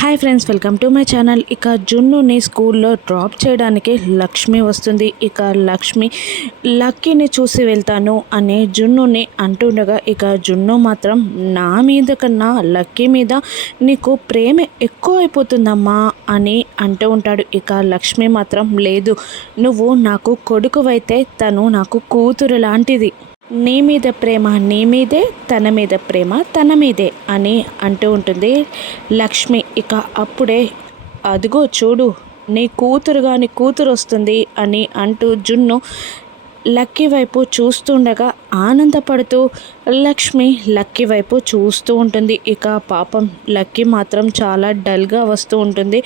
Hi friends, welcome to my channel. ఇక జున్నుని స్కూల్లో drop చేయడానికి లక్ష్మి వస్తుంది. ఇక లక్ష్మి లక్కీని చూసి వెళ్తాను అనే జున్నుని అంటుండగా, ఇక జున్ను మాత్రం నా మీద కన్నా లక్కీ మీద నీకు ప్రేమ ఎక్కువ అయిపోతుందమ్మా అని అంటూ ఉంటాడు. ఇక లక్ష్మి మాత్రం లేదు, నువ్వు నాకు కొడుకువైతే తను నాకు కూతురు లాంటిది, నీ మీద ప్రేమ నీ మీదే, తన మీద ప్రేమ తన మీదే అని అంటూ ఉంటుంది లక్ష్మి. ఇక అప్పుడే అదిగో చూడు, నీ కూతురు వస్తుంది అని అంటూ జున్ను లక్కీ వైపు చూస్తుండగా ఆనందపడుతూ లక్ష్మి లక్కీ వైపు చూస్తూ ఉంటుంది. ఇక పాపం లక్కీ మాత్రం చాలా డల్గా వస్తూ ఉంటుంది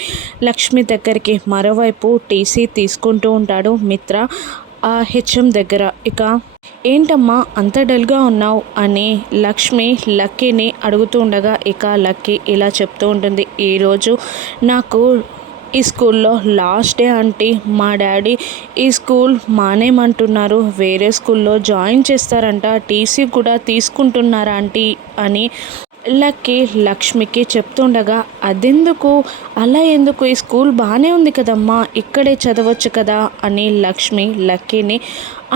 లక్ష్మి దగ్గరికి. మరోవైపు టీసీ తీసుకుంటూ ఉంటాడు మిత్ర ఆ హెచ్ఎం దగ్గర. ఇక ఏంటమ్మా అంత డల్గా ఉన్నావు అని లక్ష్మి లక్కీని అడుగుతూ ఉండగా, ఇక లక్కీ ఇలా చెప్తూ ఉంటుంది, ఈరోజు నాకు ఈ స్కూల్లో లాస్ట్ డే ఆంటీ, మా డాడీ ఈ స్కూల్ మానేయమంటున్నారు, వేరే స్కూల్లో జాయిన్ చేస్తారంట, టీసీ కూడా తీసుకుంటున్నారా ఆంటీ అని లక్కీ లక్ష్మికి చెప్తుండగా, అదెందుకు, అలా ఎందుకు, ఈ స్కూల్ బాగానే ఉంది కదమ్మా, ఇక్కడే చదవచ్చు కదా అని లక్ష్మి లక్కీని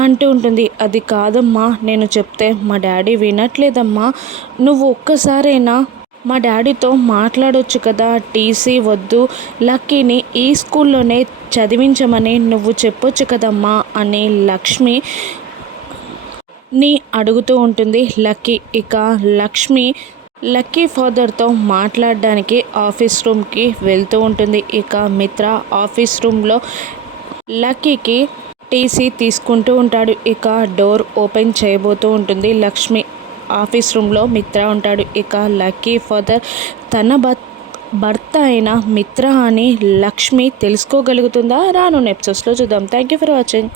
అంటూ ఉంటుంది. అది కాదమ్మా, నేను చెప్తే మా డాడీ వినట్లేదమ్మా, నువ్వు ఒక్కసారైనా మా డాడీతో మాట్లాడొచ్చు కదా, టీసీ వద్దు, లక్కీని ఈ స్కూల్లోనే చదివించమని నువ్వు చెప్పొచ్చు కదమ్మా అని లక్ష్మి ని అడుగుతూ ఉంటుంది లక్కీ. ఇక లక్ష్మి లక్కీ ఫాదర్తో మాట్లాడడానికి ఆఫీస్ రూమ్కి వెళ్తూ ఉంటుంది. ఇక మిత్ర ఆఫీస్ రూమ్లో లక్కీకి టీసీ తీసుకుంటూ ఉంటాడు. ఇక డోర్ ఓపెన్ చేయబోతూ ఉంటుంది లక్ష్మి. ఆఫీస్ రూమ్లో మిత్ర ఉంటాడు. ఇక లక్కీ ఫాదర్ తన భర్త అయిన మిత్ర అని లక్ష్మి తెలుసుకోగలుగుతుందా? రాను ఎపిసోడ్స్లో చూద్దాం. Thank you for watching.